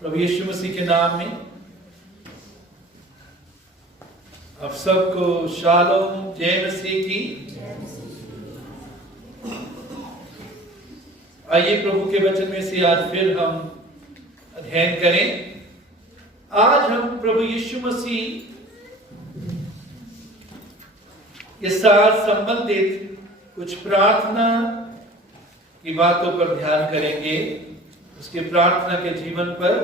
प्रभु यीशु मसीह के नाम में आप सबको शालोम, जय मसीह की। आइए प्रभु के वचन में से आज फिर हम अध्ययन करें। आज हम प्रभु यीशु मसीह के साथ संबंधित कुछ प्रार्थना की बातों पर ध्यान करेंगे, उसके प्रार्थना के जीवन पर,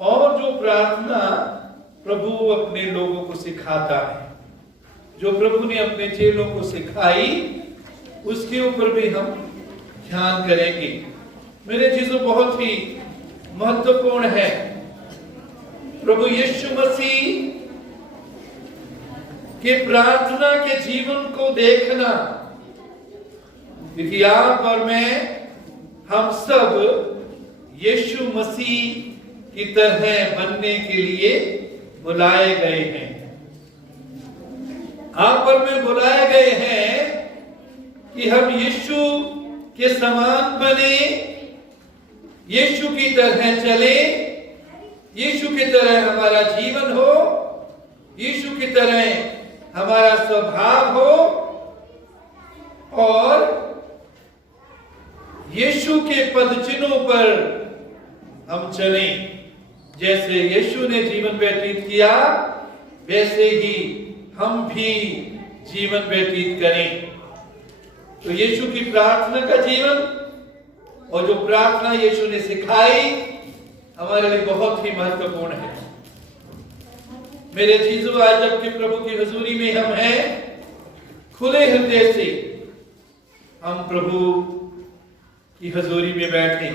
और जो प्रार्थना प्रभु अपने लोगों को सिखाता है, जो प्रभु ने अपने चेलों को सिखाई, उसके ऊपर भी हम ध्यान करेंगे। मेरे चीजों बहुत ही महत्वपूर्ण है प्रभु यीशु मसीह के प्रार्थना के जीवन को देखना, क्योंकि आप और मैं, हम सब यीशु मसीह की तरह बनने के लिए बुलाए गए हैं। आप और मैं बुलाए गए हैं कि हम यीशु के समान बने, यीशु की तरह चले, यीशु की तरह हमारा जीवन हो, यीशु की तरह हमारा स्वभाव हो, और यीशु के पदचिन्हों पर हम चलें। जैसे यीशु ने जीवन व्यतीत किया, वैसे ही हम भी जीवन व्यतीत करें। तो यीशु की प्रार्थना का जीवन और जो प्रार्थना यीशु ने सिखाई हमारे लिए बहुत ही महत्वपूर्ण है। मेरे चीजों, आज जबकि प्रभु की हुजूरी में हम हैं, खुले हृदय से हम प्रभु की हुजूरी में बैठे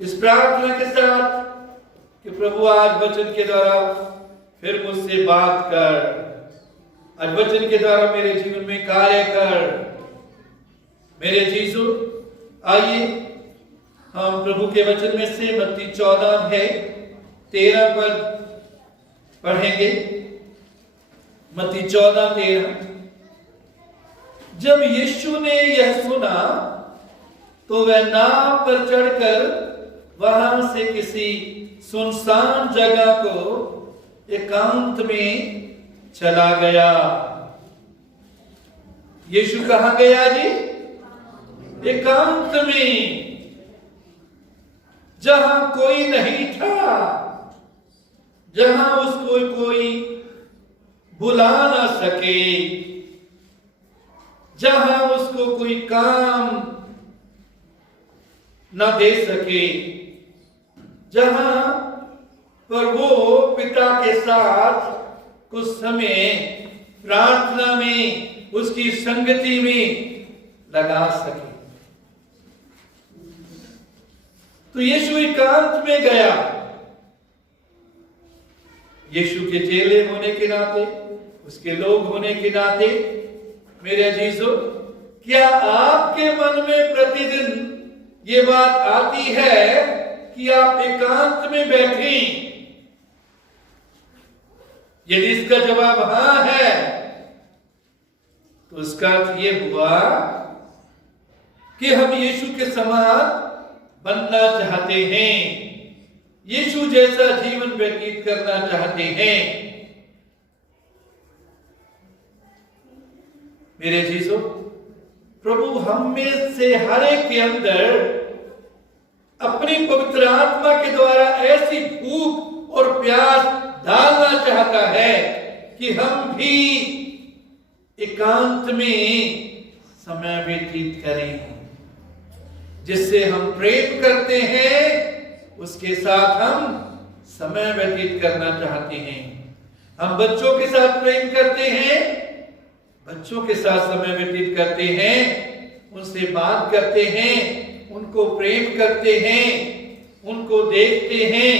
इस प्रार्थना के साथ कि प्रभु आज वचन के द्वारा फिर मुझसे बात कर, आज वचन के द्वारा मेरे जीवन में कार्य कर। मेरे चीजों, आइए हम प्रभु के वचन में से मत्ती 14 है 13 पद पढ़ेंगे। मत्ती 14:13। जब यीशु ने यह सुना तो वह नाव पर चढ़कर वहां से किसी सुनसान जगह को एकांत में चला गया। यीशु कहां गया जी? एकांत में, जहां कोई नहीं था, जहां उसको कोई बुला ना सके, जहां उसको कोई काम न दे सके, जहां पर वो पिता के साथ कुछ समय प्रार्थना में, उसकी संगति में लगा सके। तो यीशु एकांत में गया। यीशु के चेले होने के नाते, उसके लोग होने के नाते, मेरे अजीजों, क्या आपके मन में प्रतिदिन ये बात आती है कि आप एकांत में बैठें? यदि इसका जवाब हां है, तो उसका अर्थ ये हुआ कि हम यीशु के समान बनना चाहते हैं, यीशु जैसा जीवन व्यतीत करना चाहते हैं। मेरे चीजों, प्रभु हम में से हर एक के अंदर अपनी पवित्र आत्मा के द्वारा ऐसी भूख और प्यास डालना चाहता है कि हम भी एकांत में समय व्यतीत करें। जिससे हम प्रेम करते हैं, उसके साथ हम समय व्यतीत करना चाहते हैं। हम बच्चों के साथ प्रेम करते हैं, बच्चों के साथ समय व्यतीत करते हैं, उनसे बात करते हैं, उनको प्रेम करते हैं, उनको देखते हैं।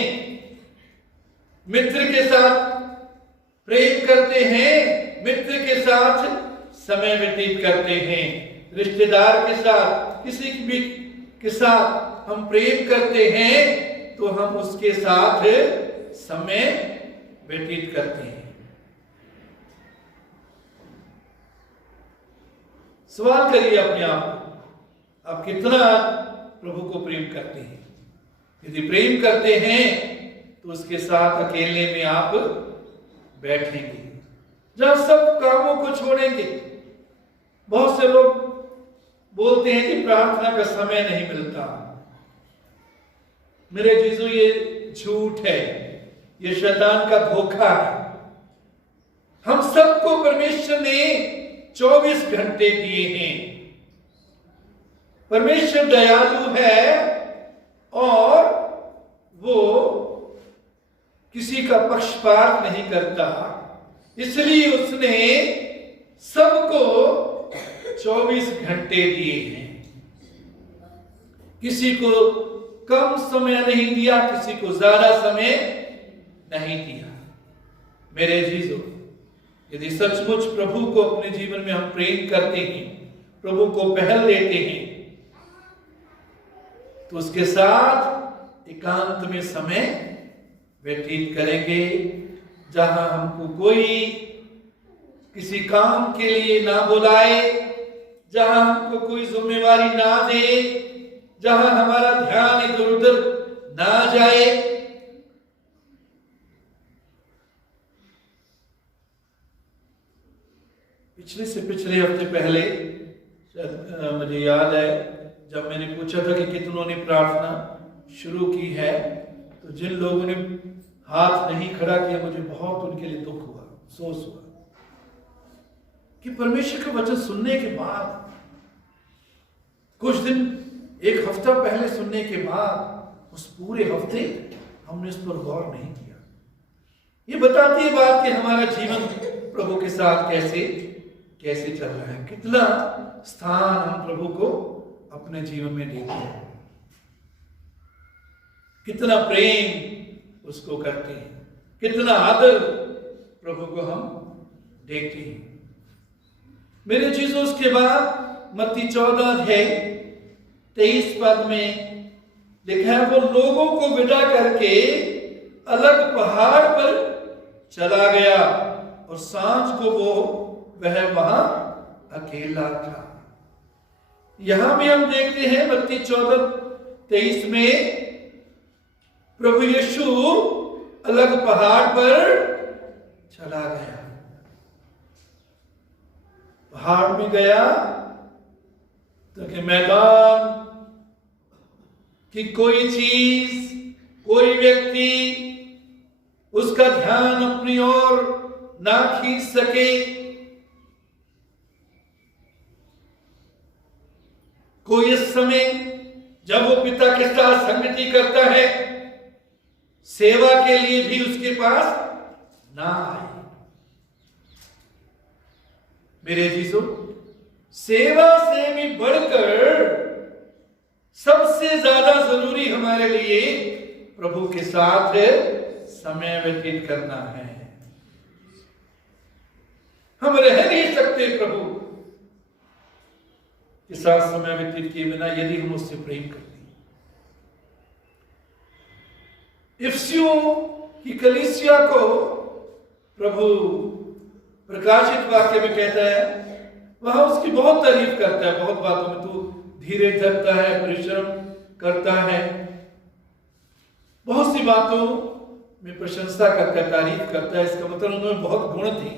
मित्र के साथ प्रेम करते हैं, मित्र के साथ समय व्यतीत करते हैं। रिश्तेदार के साथ, किसी भी के साथ हम प्रेम करते हैं, तो हम उसके साथ समय व्यतीत करते हैं। सवाल करिए अपने आप को, आप कितना प्रभु को प्रेम करते हैं? यदि प्रेम करते हैं तो उसके साथ अकेले में आप बैठेंगे, जहां सब कामों को छोड़ेंगे। बहुत से लोग बोलते हैं कि प्रार्थना का समय नहीं मिलता। मेरे जीजू, ये झूठ है, ये शैतान का धोखा है। हम सबको परमेश्वर ने 24 घंटे दिए हैं। परमेश्वर दयालु है और वो किसी का पक्षपात नहीं करता, इसलिए उसने सबको 24 घंटे दिए हैं। किसी को कम समय नहीं दिया, किसी को ज्यादा समय नहीं दिया। मेरे जीजो, यदि सचमुच प्रभु को अपने जीवन में हम प्रेम करते हैं, प्रभु को पहल देते हैं, तो उसके साथ एकांत में समय व्यतीत करेंगे, जहां हमको कोई किसी काम के लिए ना बुलाए, जहां हमको कोई जिम्मेवारी ना दे, जहां हमारा ध्यान इधर उधर ना जाए। पिछले से पिछले हफ्ते पहले मुझे याद है, जब मैंने पूछा था कि कितनों ने प्रार्थना शुरू की है, तो जिन लोगों ने हाथ नहीं खड़ा किया, मुझे बहुत उनके लिए दुख हुआ, अफसोस हुआ कि परमेश्वर का वचन सुनने के बाद, कुछ दिन, एक हफ्ता पहले सुनने के बाद, उस पूरे हफ्ते हमने इस पर गौर नहीं किया। ये बताती है बात कि हमारा जीवन प्रभु के साथ कैसे चल रहा है, कितना स्थान हम प्रभु को अपने जीवन में देते हैं, कितना प्रेम उसको करते हैं, कितना आदर प्रभु को हम देते हैं। मेरे चीजों, उसके बाद मत्ती 14:23 में लिखा है, वो लोगों को विदा करके अलग पहाड़ पर चला गया और सांझ को वह वहां अकेला था। यहां भी हम देखते हैं मत्ती 14:23 में प्रभु यीशु अलग पहाड़ पर चला गया। पहाड़ में गया ताकि मैदान कि कोई चीज, कोई व्यक्ति उसका ध्यान अपनी ओर ना खींच सके। कोई इस समय जब वो पिता के साथ संगति करता है, सेवा के लिए भी उसके पास ना आए। मेरे जीजो, सेवा से भी बढ़कर सबसे ज्यादा जरूरी हमारे लिए प्रभु के साथ समय व्यतीत करना है। हम रह नहीं सकते प्रभु के साथ समय व्यतीत किए बिना, यदि हम उससे प्रेम करते हैं। इफिसियों की कलीसिया को प्रभु प्रकाशित वाक्य में कहता है, वहां उसकी बहुत तारीफ करता है, बहुत बातों में तू धीरे धरता है, परिश्रम करता है, बहुत सी बातों में प्रशंसा करता है, तारीफ करता है। इसका मतलब उन्होंने बहुत गुण थी।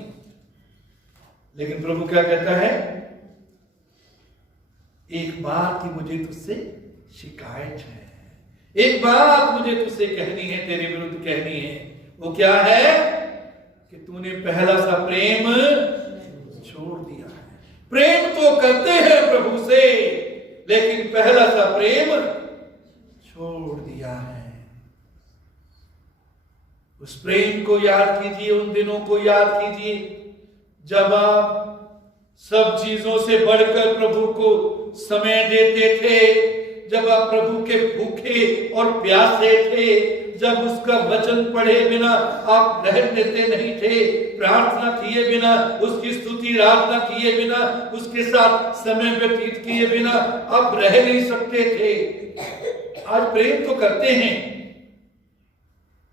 लेकिन प्रभु क्या कहता है, एक बात की मुझे तुझसे शिकायत है, एक बात मुझे तुझसे कहनी है, तेरे विरुद्ध कहनी है। वो क्या है कि तूने पहला सा प्रेम छोड़ दिया है। प्रेम तो करते हैं प्रभु से, लेकिन पहला सा प्रेम छोड़ दिया है। उस प्रेम को याद कीजिए, उन दिनों को याद कीजिए जब आप सब चीजों से बढ़कर प्रभु को समय देते थे, जब आप प्रभु के भूखे और प्यासे थे, जब उसका वचन पढ़े बिना आप रह देते नहीं थे, प्रार्थना किए बिना, उसकी स्तुति आराधना किए बिना, उसके साथ समय व्यतीत किए बिना आप रह नहीं सकते थे। आज प्रेम तो करते हैं,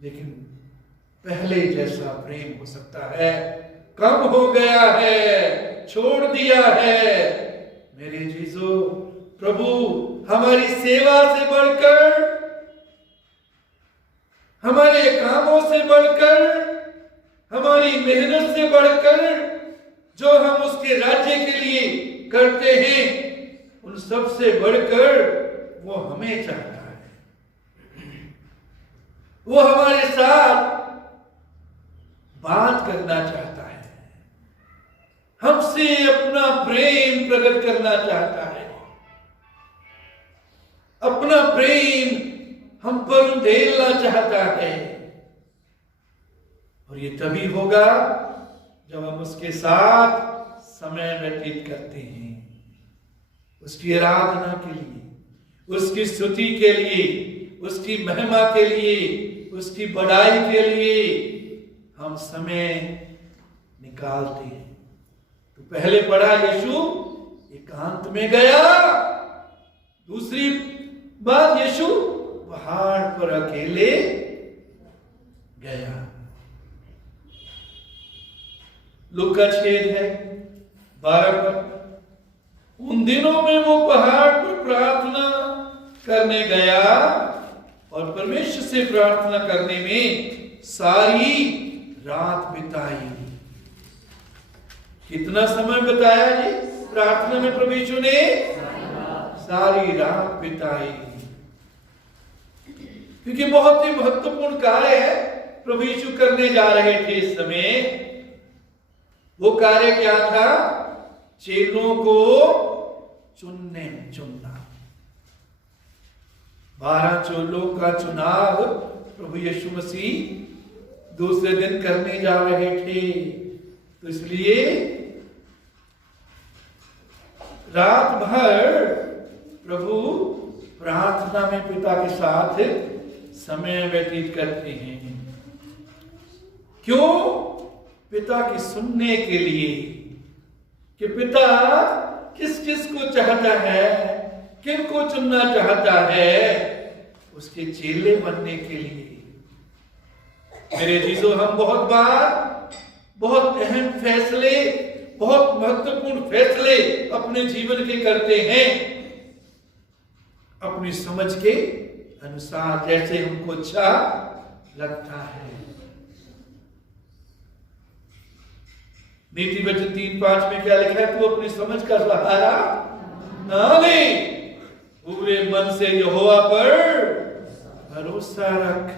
लेकिन पहले जैसा प्रेम हो सकता है कम हो गया है, छोड़ दिया है। मेरे जीजो, प्रभु हमारी सेवा से बढ़कर हमारे कामों से बढ़कर, हमारी मेहनत से बढ़कर जो हम उसके राज्य के लिए करते हैं, उन सब से बढ़कर वो हमें चाहता है। वो हमारे साथ बात करना चाहता है, हमसे अपना प्रेम प्रकट करना चाहता है, अपना प्रेम हम पर उंडेलना चाहता है। और ये तभी होगा जब हम उसके साथ समय व्यतीत करते हैं, उसकी आराधना के लिए, उसकी स्तुति के लिए, उसकी महिमा के लिए, उसकी बड़ाई के लिए हम समय निकालते हैं। तो पहले पढ़ा यीशु एकांत में गया, दूसरी बात यीशु पहाड़ पर अकेले गया। लूका 6 है 12 पर, उन दिनों में वो पहाड़ पर प्रार्थना करने गया और परमेश्वर से प्रार्थना करने में सारी रात बिताई। कितना समय बताया जी प्रार्थना में प्रभु यीशु ने? सारी रात बिताई, क्योंकि बहुत ही महत्वपूर्ण कार्य है प्रभु यीशु करने जा रहे थे इस समय। वो कार्य क्या था? चेलों को चुनना। 12 चेलों का चुनाव प्रभु यीशु मसीह दूसरे दिन करने जा रहे थे। तो इसलिए रात भर प्रभु प्रार्थना में पिता के साथ समय व्यतीत करते हैं। क्यों? पिता की सुनने के लिए कि पिता किस किस को चाहता है, किन को चुनना चाहता है, उसके चेले बनने के लिए। मेरे जीजो, हम बहुत बार बहुत अहम फैसले, बहुत महत्वपूर्ण फैसले अपने जीवन के करते हैं अपनी समझ के अनुसार, जैसे हमको अच्छा लगता है। नीति वचन 3:5 में क्या लिखा है? तू अपनी समझ का सहारा ना ले, पूरे मन से यहोवा पर भरोसा रख।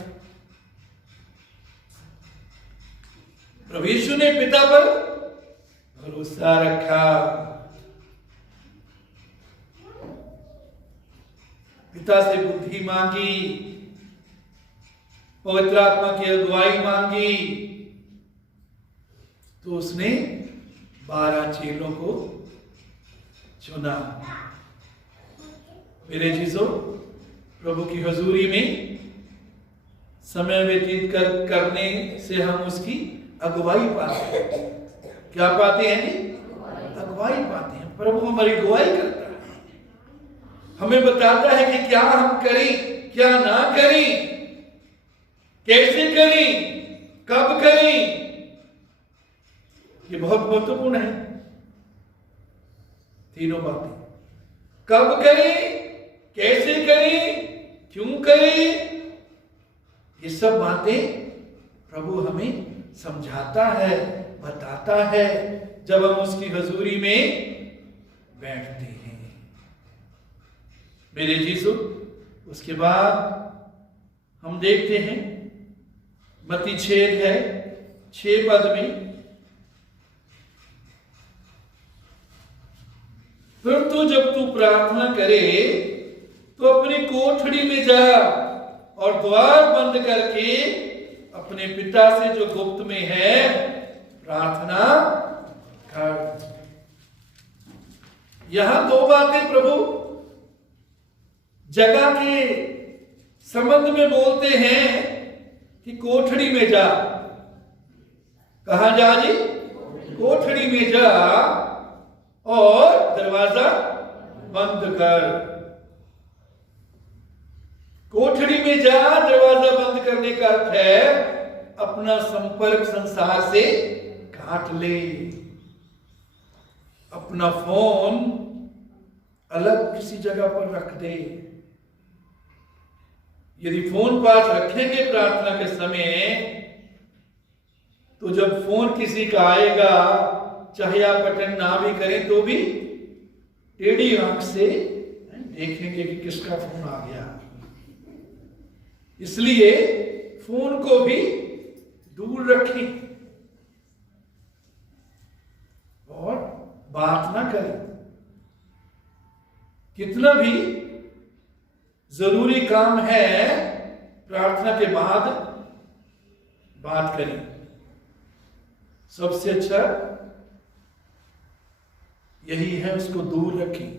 प्रभु यीशु ने पिता पर भरोसा रखा। पिता से बुद्धि मांगी, पवित्र आत्मा की अगुवाई मांगी, तो उसने 12 चेलों को चुना। मेरे चीजों, प्रभु की हजूरी में समय व्यतीत करने से हम उसकी अगुवाई पाते हैं। क्या पाते हैं जी? अगुवाई पाते हैं। प्रभु हमारी अगुवाई करता है, हमें बताता है कि क्या हम करें, क्या ना करें, कैसे करें, कब करें। ये बहुत महत्वपूर्ण है। तीनों बातें, कब करें, कैसे करें, क्यों करें, ये सब बातें प्रभु हमें समझाता है, बताता है जब हम उसकी हजूरी में बैठते हैं। मेरे जीसु, उसके बाद हम देखते हैं मत्ती 6 है 6 पद में, परंतु जब तू प्रार्थना करे तो अपनी कोठरी में जा और द्वार बंद करके अपने पिता से जो गुप्त में है प्रार्थना कर। यहां 2 बातें प्रभु जगह के संबंध में बोलते हैं कि कोठरी में जा। कहां जा जी? कोठरी में जा और दरवाजा बंद कर। कोठरी में जा, दरवाजा बंद करने का अर्थ है अपना संपर्क संसार से काट ले, अपना फोन अलग किसी जगह पर रख दे। यदि फोन पास रखेंगे प्रार्थना के समय, तो जब फोन किसी का आएगा, चाहे आप अटेंड ना भी करें तो भी टेढ़ी आंख से देखेंगे कि किसका फोन आ गया। इसलिए फोन को भी दूर रखें और बात ना करें। कितना भी जरूरी काम है, प्रार्थना के बाद बात करें। सबसे अच्छा यही है, उसको दूर रखें।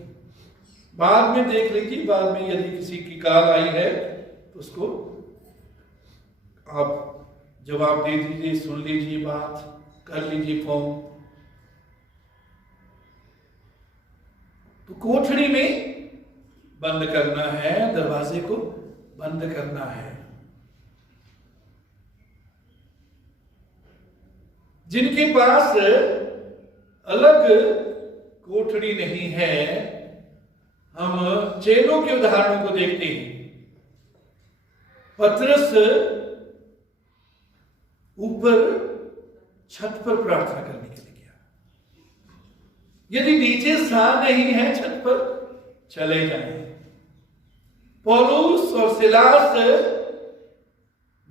बाद में देख लीजिए, बाद में यदि किसी की कॉल आई है तो उसको आप जवाब दे दीजिए, सुन लीजिए, बात कर लीजिए फोन। तो कोठड़ी में बंद करना है, दरवाजे को बंद करना है। जिनके पास अलग कोठड़ी नहीं है, हम चेलों के उदाहरणों को देखते हैं। पतरस ऊपर छत पर प्रार्थना करने के लिए गया। यदि नीचे स्थान नहीं है छत पर, चले जाएं। पौलुस और सिलास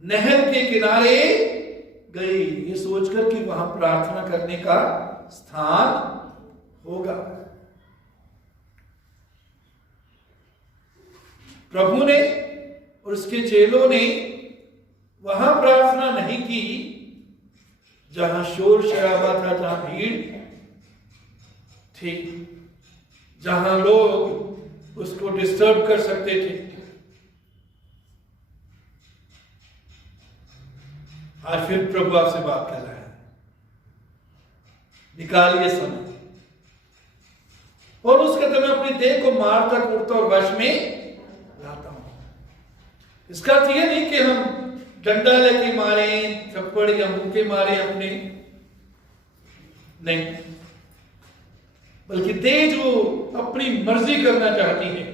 नहर के किनारे गए, ये सोचकर कि वहां प्रार्थना करने का स्थान होगा। प्रभु ने और उसके चेलों ने वहां प्रार्थना नहीं की जहां शोर शराबा था, जहां भीड़ थी, जहां लोग उसको डिस्टर्ब कर सकते थे। आज फिर प्रभु आपसे बात कर रहा है, निकालिए समय। और उस कहते मैं अपनी देह को मारता कूटता और वश में लाता हूं। इसका अर्थ यह नहीं कि हम डंडा लेके मारे, थप्पड़ या मुक्के मारे अपने, नहीं, बल्कि देह जो अपनी मर्जी करना चाहती है,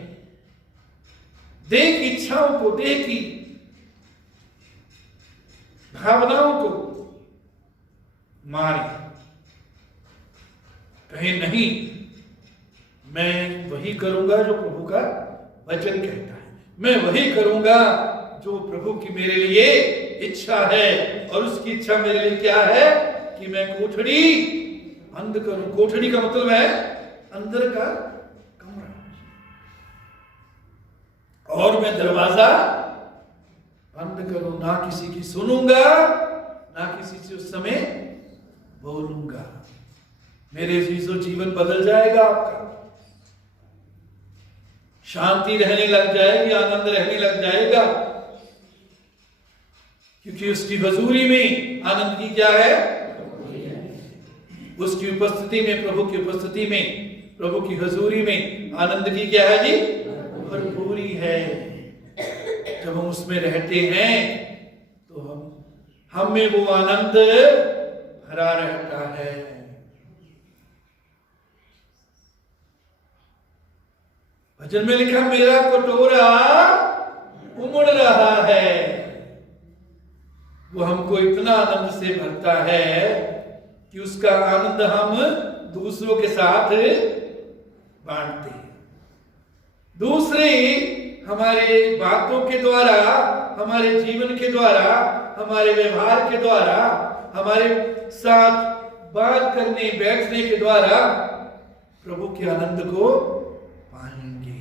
देह की इच्छाओं को, देह की भावनाओं को मारे। कहे नहीं, मैं वही करूंगा जो प्रभु का वचन कहता है, मैं वही करूंगा जो प्रभु की मेरे लिए इच्छा है। और उसकी इच्छा मेरे लिए क्या है कि मैं कोठड़ी बंद करूं। कोठड़ी का मतलब है अंदर का कमरा, और मैं दरवाजा बंद करूं, ना किसी की सुनूंगा, ना किसी से उस समय बोलूंगा। मेरे जीवन बदल जाएगा, आपका शांति रहने लग जाएगी, आनंद रहने लग जाएगा, क्योंकि उसकी हजूरी में आनंद की क्या है, उसकी उपस्थिति में, प्रभु की उपस्थिति में, प्रभु की हजूरी में आनंद की क्या है जी, भरपूरी है। जब हम उसमें रहते हैं तो हम में वो आनंद भरा रहता है। भजन में लिखा, मेरा कटोरा उमड़ रहा है। वो हमको इतना आनंद से भरता है कि उसका आनंद हम दूसरों के साथ बांटते हैं। दूसरे हमारे बातों के द्वारा, हमारे जीवन के द्वारा, हमारे व्यवहार के द्वारा, हमारे साथ बात करने बैठने के द्वारा प्रभु के आनंद को पाएंगे।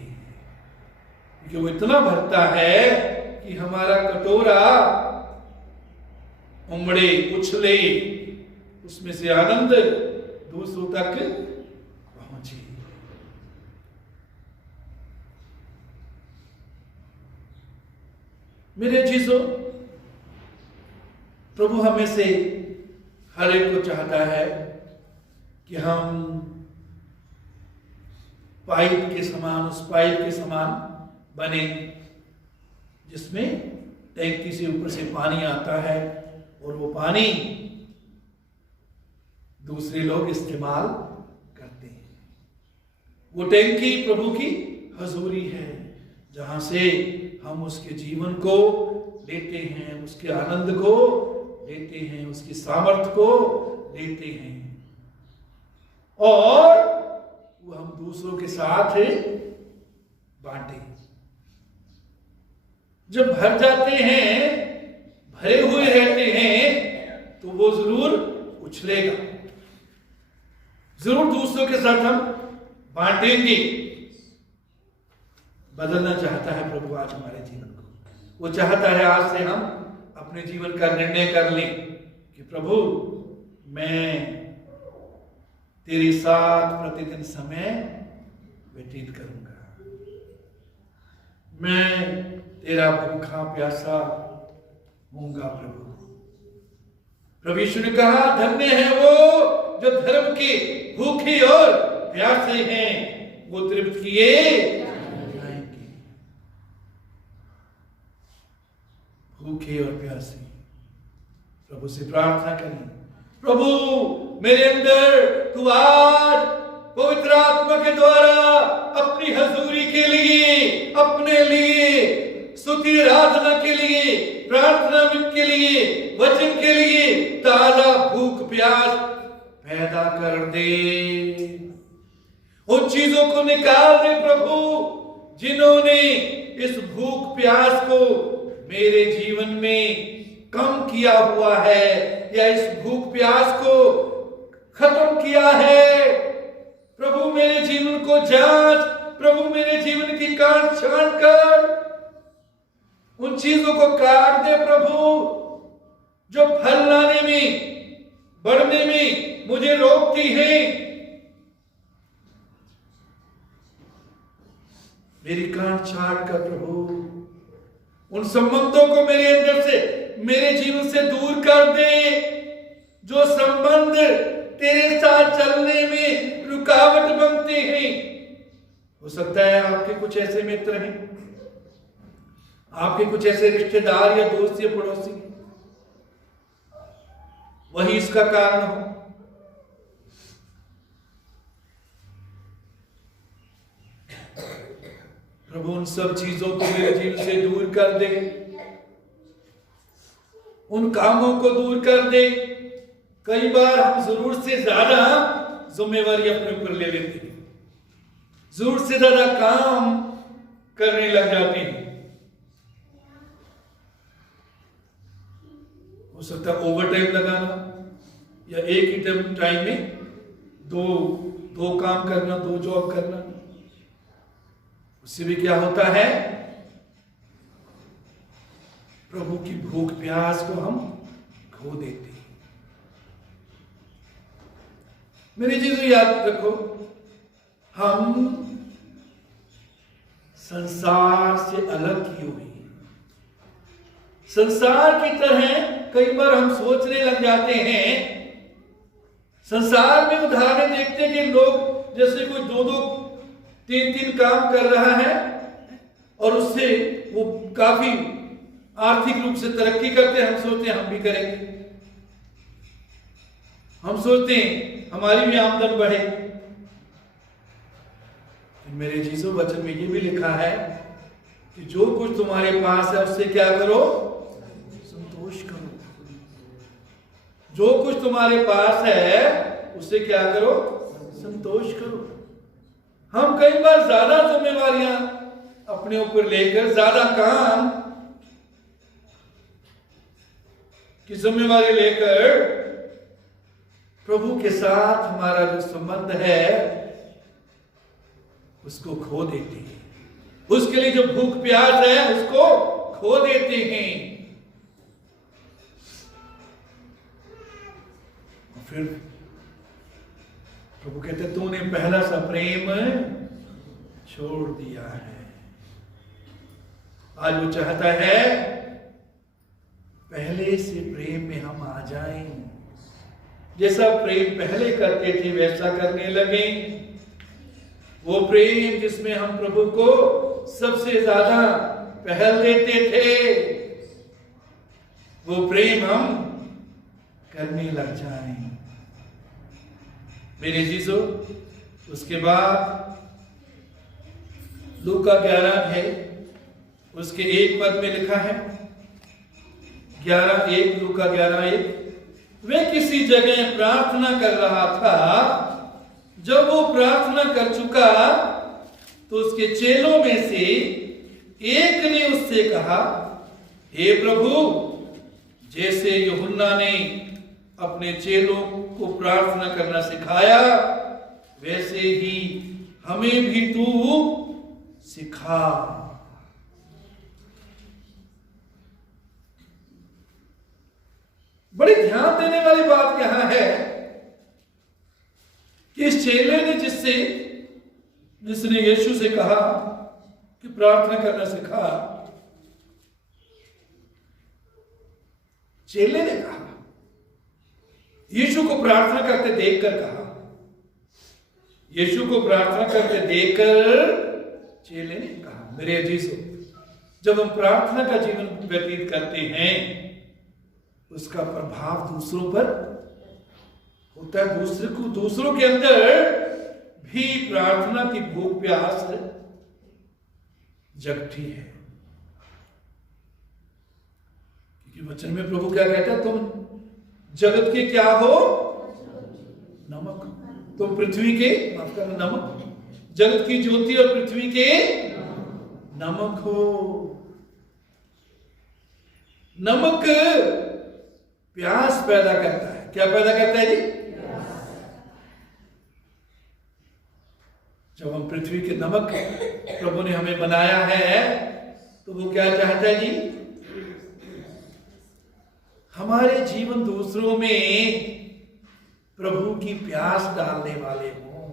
क्योंकि वो इतना भरता है कि हमारा कटोरा उमड़े, उछले, उसमें से आनंद दूसरों तक पहुंचे। मेरे चीजों, प्रभु हमें से हर एक को चाहता है कि हम पाइप के समान, उस पाइप के समान बने जिसमें टैंकी से ऊपर से पानी आता है और वो पानी दूसरे लोग इस्तेमाल करते हैं। वो टैंकी प्रभु की हजूरी है, जहां से हम उसके जीवन को लेते हैं, उसके आनंद को लेते हैं, उसकी सामर्थ्य को लेते हैं और वो हम दूसरों के साथ बांटे। जब भर जाते हैं, भरे हुए रहते हैं, तो वो जरूर उछलेगा, जरूर दूसरों के साथ हम बांटेंगे। बदलना चाहता है प्रभु आज हमारे जीवन को। वो चाहता है आज से हम अपने जीवन का निर्णय कर लें कि प्रभु मैं तेरे साथ प्रतिदिन समय व्यतीत करूंगा, मैं तेरा भूखा प्यासा होऊंगा। प्रभु यीशु ने कहा धन्य है वो जो धर्म के भूखे और प्यासे हैं, वो तृप्त किए जाएंगे। भूखे और प्यासे प्रभु से प्रार्थना करें, प्रभु मेरे अंदर तू आज पवित्र आत्मा के द्वारा अपनी हजूरी के लिए, अपने लिए, स्तुति आराधना के लिए, प्रार्थना के लिए, वचन के लिए ताजा भूख प्यास पैदा कर दे। उन चीजों को निकाल दे प्रभु जिन्होंने इस भूख प्यास को मेरे जीवन में कम किया हुआ है या इस भूख प्यास को खत्म किया है। प्रभु मेरे जीवन को जांच, प्रभु मेरे जीवन की काट छांट कर उन चीजों को काट दे प्रभु जो फल लाने में, बढ़ने में मुझे रोकती है। मेरी काट छांट कर प्रभु उन संबंधों को मेरे अंदर से, मेरे जीवन से दूर कर दे जो संबंध तेरे साथ चलने में रुकावट बनते हैं। हो सकता है आपके कुछ ऐसे मित्र हैं, आपके कुछ ऐसे रिश्तेदार या दोस्त या पड़ोसी, वही इसका कारण हो। प्रभु उन सब चीजों को मेरे जीवन से दूर कर दे, उन कामों को दूर कर दे। कई बार हम जरूरत से ज्यादा जिम्मेवारी अपने ऊपर ले लेते हैं, जरूरत से ज्यादा काम करने लग जाते हैं। हो सकता है ओवर टाइम लगाना या एक ही टाइम में दो काम करना, 2 जॉब करना। उससे भी क्या होता है, प्रभु की भूख प्यास को हम खो देते हैं। मेरी चीजों याद रखो, हम संसार से अलग किए हुए हैं। संसार की तरह कई बार हम सोचने लग जाते हैं। संसार में उदाहरण देखते हैं कि लोग जैसे कोई 2-2 3-3 काम कर रहा है और उससे वो काफी आर्थिक रूप से तरक्की करते हैं। हम सोचते हैं हम भी करेंगे, हम सोचते हैं हमारी भी आमदन बढ़े। मेरे जीसस वचन में ये भी लिखा है कि जो कुछ तुम्हारे पास है उससे क्या करो, संतोष करो। जो कुछ तुम्हारे पास है उससे क्या करो, संतोष करो। हम कई बार ज्यादा जिम्मेवारियां अपने ऊपर लेकर, ज्यादा काम की जिम्मेवारी लेकर प्रभु के साथ हमारा जो संबंध है उसको खो देते हैं। उसके लिए जो भूख प्यास है उसको खो देते हैं। फिर प्रभु कहते तूने पहला सा प्रेम छोड़ दिया है। आज वो चाहता है पहले से प्रेम में हम आ जाएं, जैसा प्रेम पहले करते थे वैसा करने लगे। वो प्रेम जिसमें हम प्रभु को सबसे ज्यादा पहल देते थे, वो प्रेम हम करने लग जाएं। मेरे जीसो, उसके बाद लूका 11 है उसके एक पद में लिखा है 11:1, लूका 11:1, वे किसी जगह प्रार्थना कर रहा था। जब वो प्रार्थना कर चुका तो उसके चेलों में से एक ने उससे कहा, हे प्रभु, जैसे यूहन्ना ने अपने चेलों को प्रार्थना करना सिखाया, वैसे ही हमें भी तू सिखा। बड़ी ध्यान देने वाली बात यहां है कि इस चेले ने जिसने यीशु से कहा कि प्रार्थना करना सिखा, चेले ने कहा, यीशु को प्रार्थना करते देखकर कहा, यीशु को प्रार्थना करते देखकर चेले ने कहा। मेरे अजीजों, जब हम प्रार्थना का जीवन व्यतीत करते हैं, उसका प्रभाव दूसरों पर होता है। दूसरों के अंदर भी प्रार्थना की भूख प्यास जगती है। क्योंकि वचन में प्रभु क्या कहता है, तुम जगत के क्या हो? नमक। तुम पृथ्वी के, माफ करना, नमक, जगत की ज्योति और पृथ्वी के नमक हो। नमक प्यास पैदा करता है। क्या पैदा करता है जी? जब हम पृथ्वी के नमक प्रभु ने हमें बनाया है, तो वो क्या चाहता है जी? हमारे जीवन दूसरों में प्रभु की प्यास डालने वाले हों,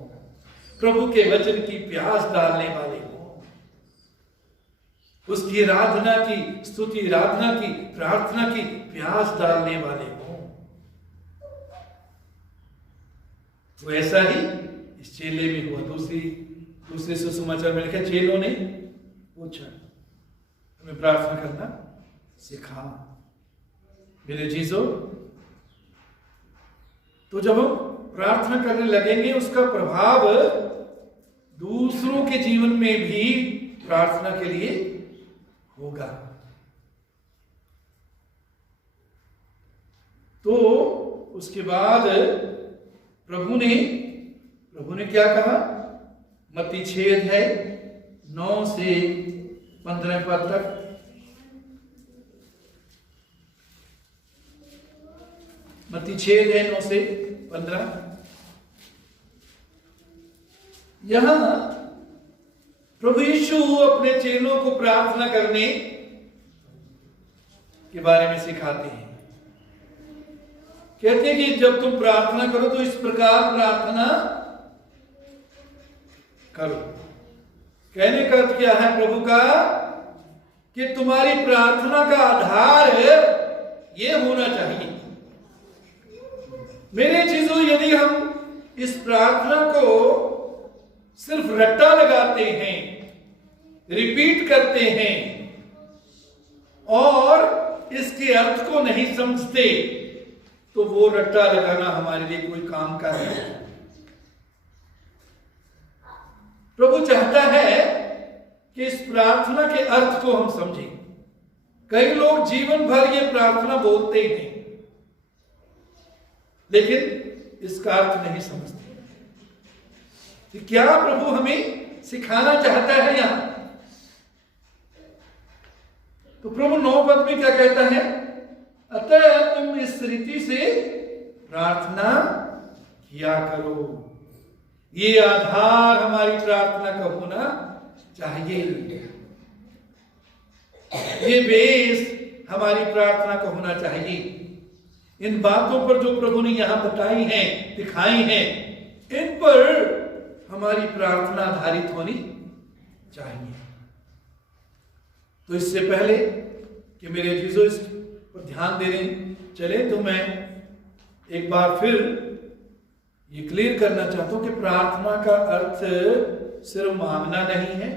प्रभु के वचन की प्यास डालने वाले हों, उसकी आराधना की, स्तुति आराधना की, प्रार्थना की प्यास डालने वाले हों। तो ऐसा ही इस चेले में हुआ। दूसरे सुसमाचार में लिखा, चेलों ने पूछा, हमें प्रार्थना करना सिखा। मेरे जीजो, तो जब हम प्रार्थना करने लगेंगे, उसका प्रभाव दूसरों के जीवन में भी प्रार्थना के लिए होगा। तो उसके बाद प्रभु ने क्या कहा? मत्ती 6:9 से 15 पद तक। मत्ती 6:9 से 15। यहां प्रभु यीशु अपने चेलों को प्रार्थना करने के बारे में सिखाते हैं। कहते हैं कि जब तुम प्रार्थना करो तो इस प्रकार प्रार्थना करो। कहने का अर्थ क्या है प्रभु का? कि तुम्हारी प्रार्थना का आधार यह होना चाहिए। मेरे चीजों, यदि हम इस प्रार्थना को सिर्फ रट्टा लगाते हैं, रिपीट करते हैं और इसके अर्थ को नहीं समझते, तो वो रट्टा लगाना हमारे लिए कोई काम का नहीं है। प्रभु चाहता है कि इस प्रार्थना के अर्थ को हम समझें। कई लोग जीवन भर ये प्रार्थना बोलते हैं, लेकिन इसका अर्थ नहीं समझते कि क्या प्रभु हमें सिखाना चाहता है यहां। तो प्रभु 9 पद में क्या कहता है? अतः तुम इस रीति से प्रार्थना किया करो। ये आधार हमारी प्रार्थना का होना चाहिए। ये बेस हमारी प्रार्थना का होना चाहिए। इन बातों पर जो प्रभु ने यहां बताई हैं, दिखाई हैं, इन पर हमारी प्रार्थना आधारित होनी चाहिए। तो इससे पहले कि मेरे अजीजों इस पर ध्यान देने चले, तो मैं एक बार फिर ये क्लियर करना चाहता हूं कि प्रार्थना का अर्थ सिर्फ मांगना नहीं है।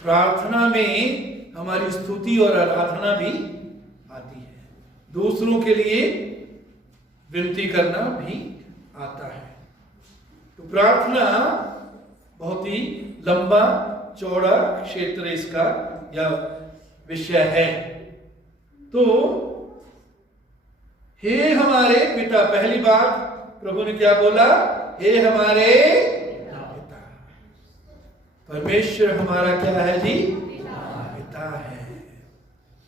प्रार्थना में हमारी स्तुति और आराधना भी आती है। दूसरों के लिए विनती करना भी आता है। तो प्रार्थना बहुत ही लंबा चौड़ा क्षेत्र इसका या विषय है। तो हे हमारे पिता, पहली बात प्रभु ने क्या बोला? हे हमारे पिता। परमेश्वर हमारा क्या है जी? पिता है।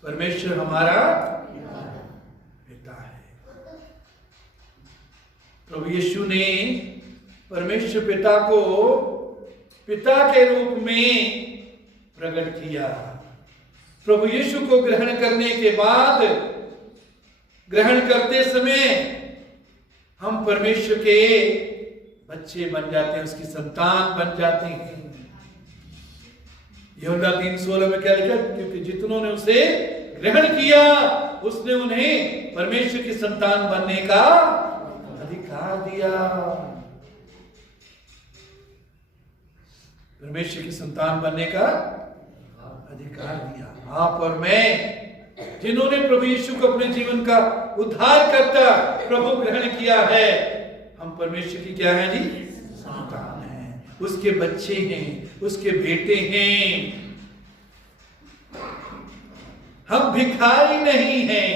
परमेश्वर हमारा पिता है। प्रभु यीशु ने परमेश्वर पिता को पिता के रूप में प्रकट किया। प्रभु यीशु को ग्रहण करने के बाद, ग्रहण करते समय हम परमेश्वर के बच्चे बन जाते हैं, उसकी संतान बन जाते हैं। यूहन्ना 3:16 में क्या लिखा? क्योंकि जितनों ने उसे ग्रहण किया उसने उन्हें परमेश्वर की संतान बनने का अधिकार दिया। परमेश्वर की संतान बनने का अधिकार दिया। आप और मैं जिन्होंने प्रभु यीशु को अपने जीवन का उद्धारकर्ता प्रभु ग्रहण किया है, हम परमेश्वर की क्या है जी? संतान हैं, उसके बच्चे हैं, उसके बेटे हैं। हम भिखारी नहीं हैं।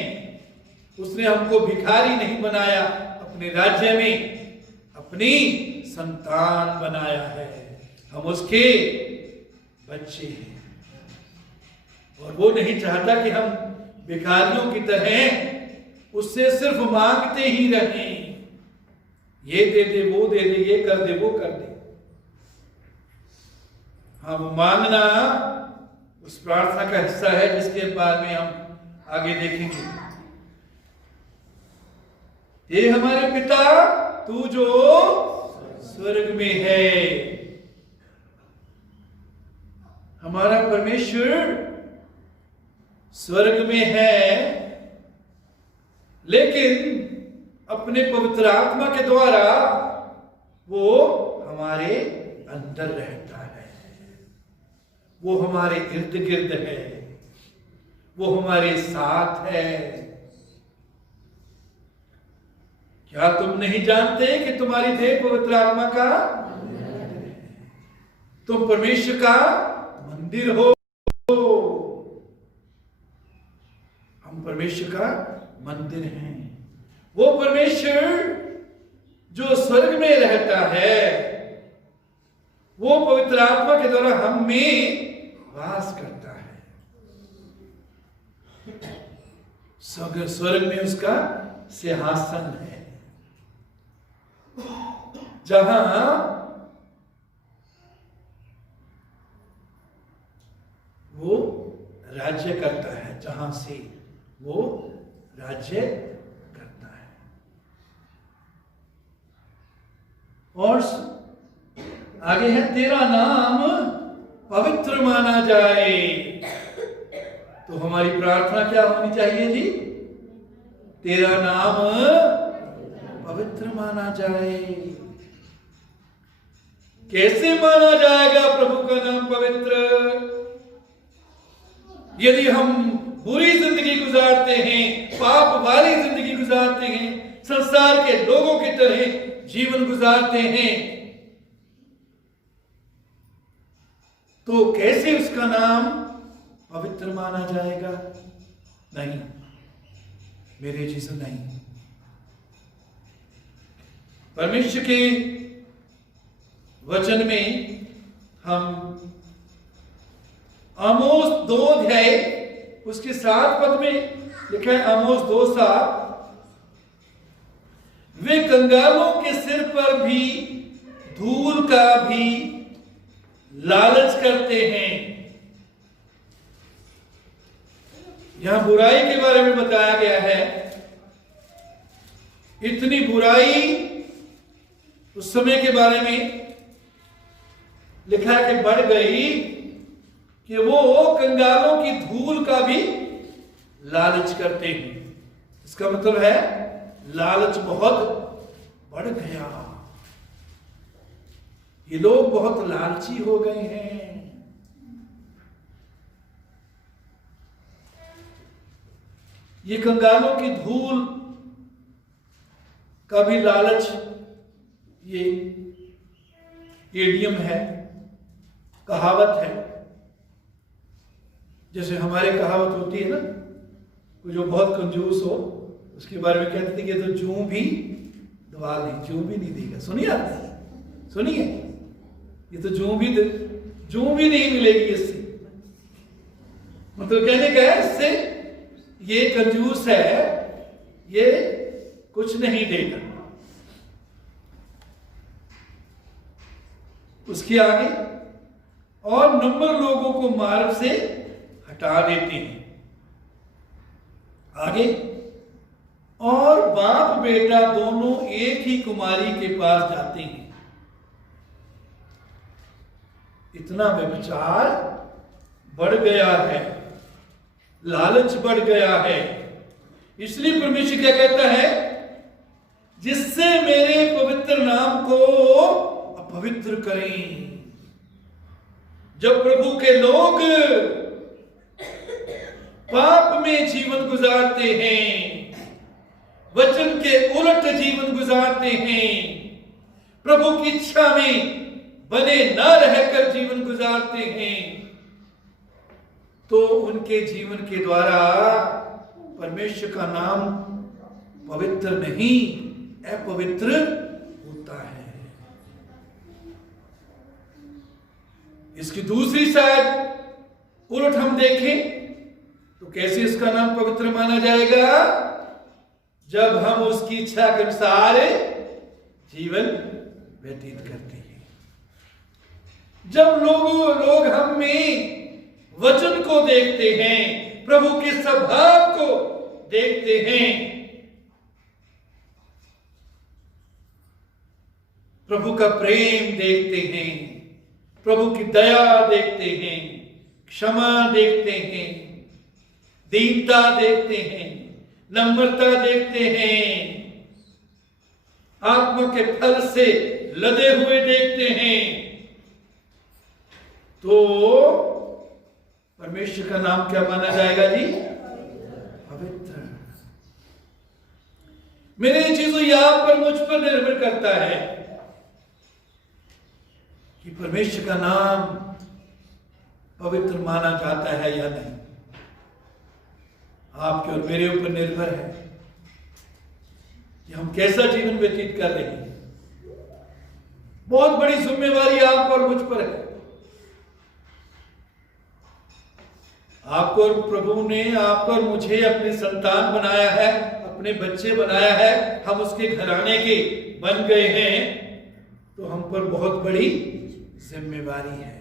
उसने हमको भिखारी नहीं बनाया, अपने राज्य में अपनी संतान बनाया है। हम उसके बच्चे हैं और वो नहीं चाहता कि हम भिखारियों की तरह उससे सिर्फ मांगते ही रहें, ये दे दे, वो दे दे, ये कर दे, वो कर दे। हाँ, वो मांगना उस प्रार्थना का हिस्सा है जिसके बारे में हम आगे देखेंगे। ये हमारे पिता, तू जो स्वर्ग में है। हमारा परमेश्वर स्वर्ग में है, लेकिन अपने पवित्र आत्मा के द्वारा वो हमारे अंदर रहता है, वो हमारे इर्द गिर्द है, वो हमारे साथ है। क्या तुम नहीं जानते कि तुम्हारी देह पवित्र आत्मा का तुम परमेश्वर का मंदिर हो? हम परमेश्वर का मंदिर हैं। वो परमेश्वर जो स्वर्ग में रहता है, वो पवित्र आत्मा के द्वारा हम में वास करता है। स्वर्ग में उसका सिंहासन है, जहां वो राज्य करता है, जहां से वो राज्य करता है। और आगे है, तेरा नाम पवित्र माना जाए। तो हमारी प्रार्थना क्या होनी चाहिए जी? तेरा नाम पवित्र माना जाए। कैसे माना जाएगा प्रभु का नाम पवित्र? यदि हम बुरी जिंदगी गुजारते हैं, पाप वाली जिंदगी गुजारते हैं, संसार के लोगों की तरह जीवन गुजारते हैं, तो कैसे उसका नाम पवित्र माना जाएगा? नहीं मेरे जीसु, नहीं। परमेश्वर के वचन में हम आमोस 2 अध्याय उसके 7 पद में लिखा है, आमोस 2:7, वे कंगालों के सिर पर भी धूल का भी लालच करते हैं। यहां बुराई के बारे में बताया गया है। इतनी बुराई उस समय के बारे में लिखा है कि बढ़ गई कि वो कंगालों की धूल का भी लालच करते हैं। इसका मतलब है लालच बहुत बढ़ गया, ये लोग बहुत लालची हो गए हैं। ये कंगालों की धूल का भी लालच, ये इडियम है, कहावत है। जैसे हमारे कहावत होती है ना, वो जो बहुत कंजूस हो उसके बारे में कहते थे कि तो जूं भी दवा नहीं, जूं भी नहीं देगा। सुनिए आपने, सुनिए, ये तो जूं भी नहीं मिलेगी इससे। मतलब कहने का है इससे ये कंजूस है, ये कुछ नहीं देगा। उसके आगे और नंबर लोगों को मार्ग से हटा देते हैं। आगे, और बाप बेटा दोनों एक ही कुमारी के पास जाते हैं। इतना व्यभिचार बढ़ गया है, लालच बढ़ गया है। इसलिए परमेश्वर क्या कहता है, जिससे मेरे पवित्र नाम को अपवित्र करें। जब प्रभु के लोग पाप में जीवन गुजारते हैं, वचन के उलट जीवन गुजारते हैं, प्रभु की इच्छा में बने न रहकर जीवन गुजारते हैं, तो उनके जीवन के द्वारा परमेश्वर का नाम पवित्र नहीं, अपवित्र होता है। इसकी दूसरी साइड उलट हम देखें तो कैसे इसका नाम पवित्र माना जाएगा, जब हम उसकी इच्छा के अनुसार जीवन व्यतीत करते हैं। जब लोग हम में वचन को देखते हैं, प्रभु के स्वभाव को देखते हैं, प्रभु का प्रेम देखते हैं, प्रभु की दया देखते हैं, क्षमा देखते हैं, दीनता देखते हैं, नम्रता देखते हैं, आत्मा के फल से लदे हुए देखते हैं, तो परमेश्वर का नाम क्या माना जाएगा जी, पवित्र। मेरे चीजों यहां पर मुझ पर निर्भर करता है कि परमेश्वर का नाम पवित्र माना जाता है या नहीं। आपके और मेरे ऊपर निर्भर है कि हम कैसा जीवन व्यतीत कर रहे हैं। बहुत बड़ी जिम्मेवारी आप और मुझ पर है। आपको और प्रभु ने आपको और मुझे अपने संतान बनाया है, अपने बच्चे बनाया है, हम उसके घराने के बन गए हैं, तो हम पर बहुत बड़ी जिम्मेवारी है।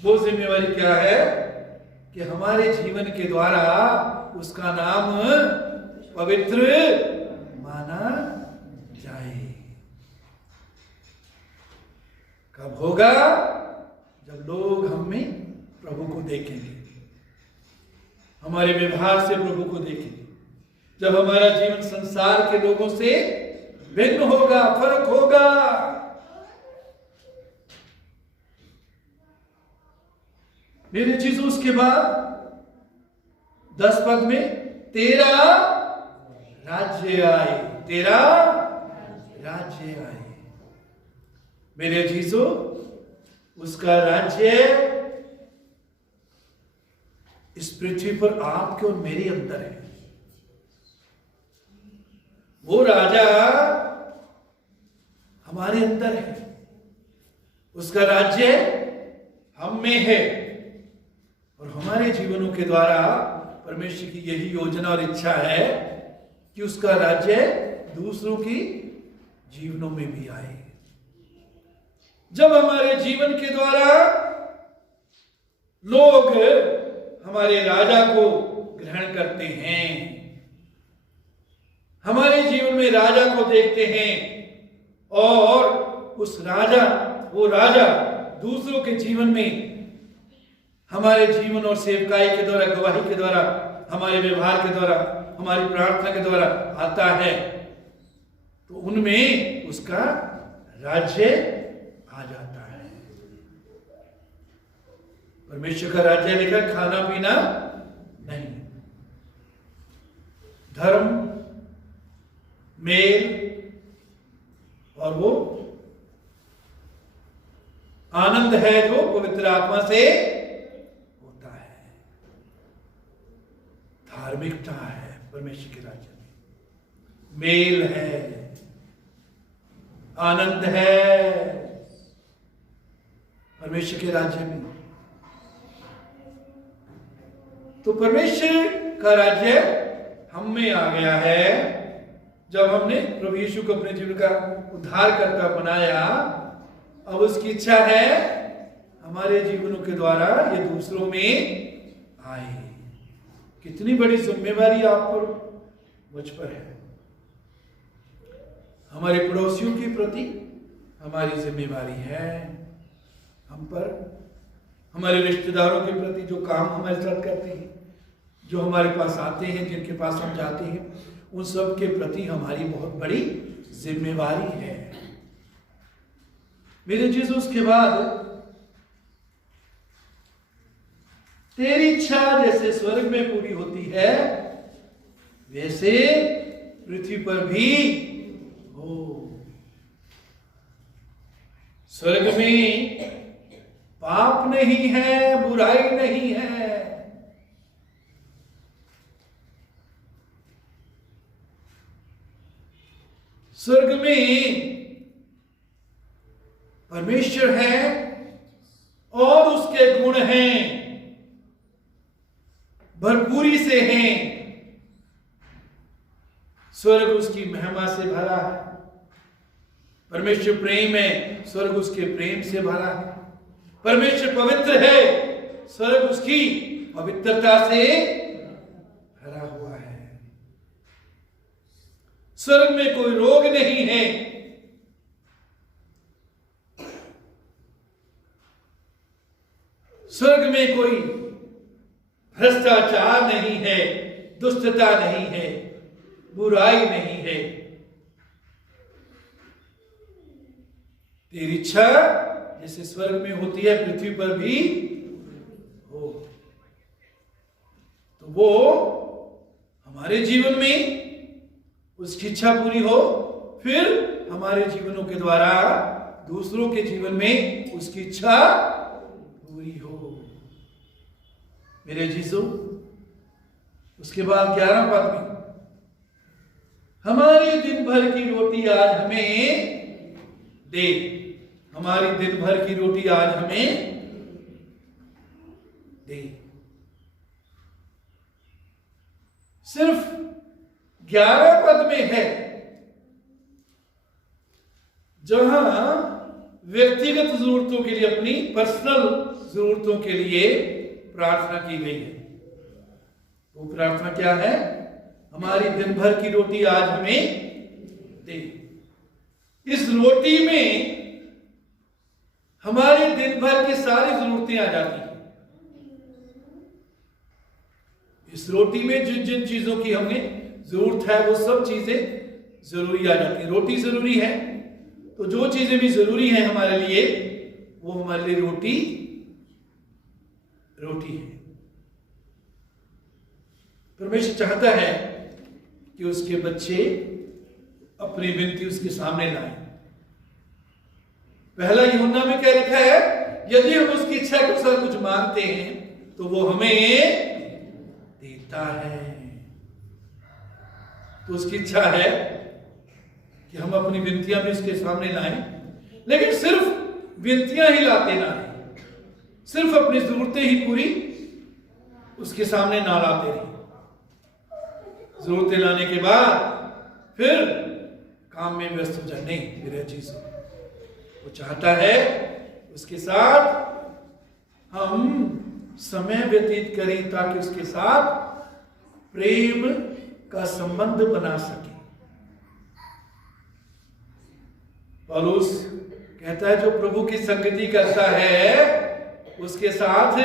वो जिम्मेवारी क्या है कि हमारे जीवन के द्वारा उसका नाम पवित्र माना जाए। कब होगा, जब लोग हम में प्रभु को देखेंगे, हमारे व्यवहार से प्रभु को देखेंगे, जब हमारा जीवन संसार के लोगों से भिन्न होगा, फर्क होगा। मेरे चीजों, उसके बाद 10 पद में तेरा राज्य आए, तेरा राज्य आए। मेरे चीजों, उसका राज्य इस पृथ्वी पर आपके और मेरे अंदर है। वो राजा हमारे अंदर है, उसका राज्य हम में है, और हमारे जीवनों के द्वारा परमेश्वर की यही योजना और इच्छा है कि उसका राज्य दूसरों की जीवनों में भी आए। जब हमारे जीवन के द्वारा लोग हमारे राजा को ग्रहण करते हैं, हमारे जीवन में राजा को देखते हैं, और वो राजा दूसरों के जीवन में हमारे जीवन और सेवकाई के द्वारा, गवाही के द्वारा, हमारे व्यवहार के द्वारा, हमारी प्रार्थना के द्वारा आता है, तो उनमें उसका राज्य आ जाता है। परमेश्वर का राज्य लेकर खाना पीना नहीं, धर्म, मेल और वो आनंद है जो पवित्र आत्मा से होता है। धार्मिकता है परमेश्वर के राज्य में, मेल है, आनंद है परमेश्वर के राज्य में। तो परमेश्वर का राज्य हम में आ गया है जब हमने प्रभु यीशु को अपने जीवन का उद्धारकर्ता बनाया। अब उसकी इच्छा है हमारे जीवनों के द्वारा ये दूसरों में आए। कितनी बड़ी जिम्मेवारी आप पर, मुझ पर है। हमारे पड़ोसियों के प्रति हमारी जिम्मेवारी है हम पर, हमारे रिश्तेदारों के प्रति जो काम हमारे साथ करते हैं, जो हमारे पास आते हैं, जिनके पास हम जाते हैं, उन सब के प्रति हमारी बहुत बड़ी जिम्मेवारी है। मेरे चीज उसके बाद तेरी इच्छा जैसे स्वर्ग में पूरी होती है वैसे पृथ्वी पर भी हो। स्वर्ग में पाप नहीं है, बुराई नहीं है। स्वर्ग में परमेश्वर है और उसके गुण हैं, भरपूरी से हैं। स्वर्ग उसकी महिमा से भरा है। परमेश्वर प्रेम है, स्वर्ग उसके प्रेम से भरा है। परमेश्वर पवित्र है, स्वर्ग उसकी पवित्रता से भरा हुआ है। स्वर्ग में कोई रोग नहीं है। स्वर्ग में कोई भ्रष्टाचार नहीं है, दुष्टता नहीं है, बुराई नहीं है। तेरी इच्छा जैसे स्वर्ग में होती है पृथ्वी पर भी हो। तो वो हमारे जीवन में उसकी इच्छा पूरी हो, फिर हमारे जीवनों के द्वारा दूसरों के जीवन में उसकी इच्छा पूरी हो। मेरे जीसू, उसके बाद 11 पद में हमारी दिन भर की रोटी आज हमें दे। हमारी दिन भर की रोटी आज हमें दे। सिर्फ 11 पद में है जहां व्यक्तिगत जरूरतों के लिए, अपनी पर्सनल जरूरतों के लिए प्रार्थना की गई है। वो प्रार्थना क्या है? हमारी दिन भर की रोटी आज हमें दे। इस रोटी में हमारे दिन भर की सारी जरूरतें आ जाती हैं। इस रोटी में जिन जिन चीजों की हमें जरूरत है वो सब चीजें जरूरी आ जाती हैं। रोटी जरूरी है तो जो चीजें भी जरूरी हैं हमारे लिए, वो हमारे लिए रोटी है। परमेश्वर चाहता है कि उसके बच्चे अपनी विनती उसके सामने लाएं। पहला यूहन्ना में क्या लिखा है? यदि हम उसकी इच्छा के अनुसार कुछ मांगते हैं तो वो हमें देता है। तो उसकी इच्छा है कि हम अपनी विनतियां भी उसके सामने लाएं, लेकिन सिर्फ विनतियां ही लाते ना रहें, सिर्फ अपनी जरूरतें ही पूरी उसके सामने ना लाते रहें। जरूरतें लाने के बाद फिर काम में व्यस्त हो जाए। नहीं मेरे चीज, वो चाहता है उसके साथ हम समय व्यतीत करें ताकि उसके साथ प्रेम का संबंध बना सके। पौलुस कहता है जो प्रभु की संगति करता है उसके साथ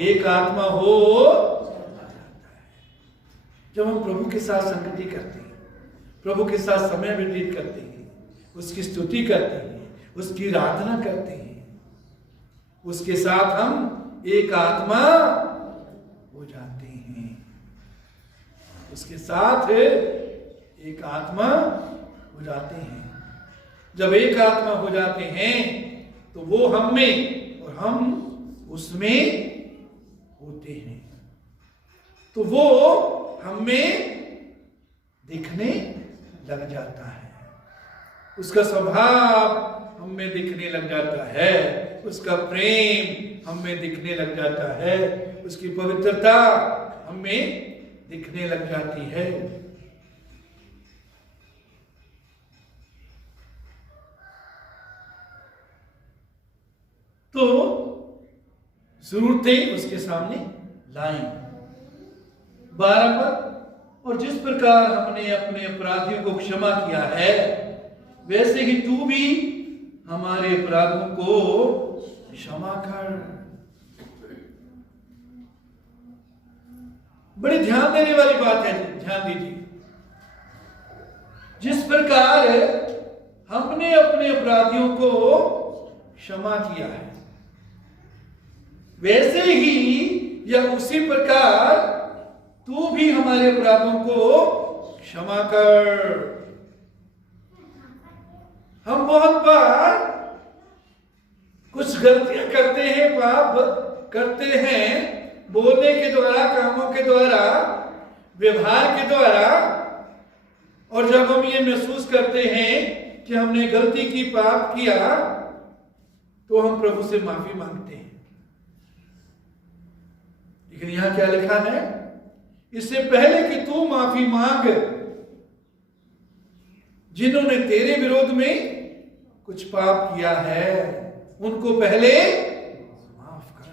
एक आत्मा हो जाता है। जब हम प्रभु के साथ संगति करते हैं, प्रभु के साथ समय व्यतीत करते हैं, उसकी स्तुति करते हैं, उसकी आराधना करते हैं, उसके साथ हम एक आत्मा हो जाते हैं। उसके साथ एक आत्मा हो जाते हैं। जब एक आत्मा हो जाते हैं तो वो हम में और हम उसमें होते हैं। तो वो हमें दिखने लग जाता है, उसका स्वभाव हमें दिखने लग जाता है, उसका प्रेम हमें दिखने लग जाता है, उसकी पवित्रता हमें दिखने लग जाती है। तो जरूरतें उसके सामने लाई 12 पर, और जिस प्रकार हमने अपने अपराधियों को क्षमा किया है वैसे ही तू भी हमारे अपराधों को क्षमा कर। बड़ी ध्यान देने वाली बात है, ध्यान दीजिए। जिस प्रकार हमने अपने अपराधियों को क्षमा किया है वैसे ही या उसी प्रकार तू भी हमारे अपराधों को क्षमा कर। हम बहुत बार कुछ गलतियां करते हैं, पाप करते हैं, बोलने के द्वारा, कामों के द्वारा, व्यवहार के द्वारा, और जब हम ये महसूस करते हैं कि हमने गलती की, पाप किया, तो हम प्रभु से माफी मांगते हैं। लेकिन यहां क्या लिखा है? इससे पहले कि तू माफी मांग, जिन्होंने तेरे विरोध में कुछ पाप किया है उनको पहले माफ कर।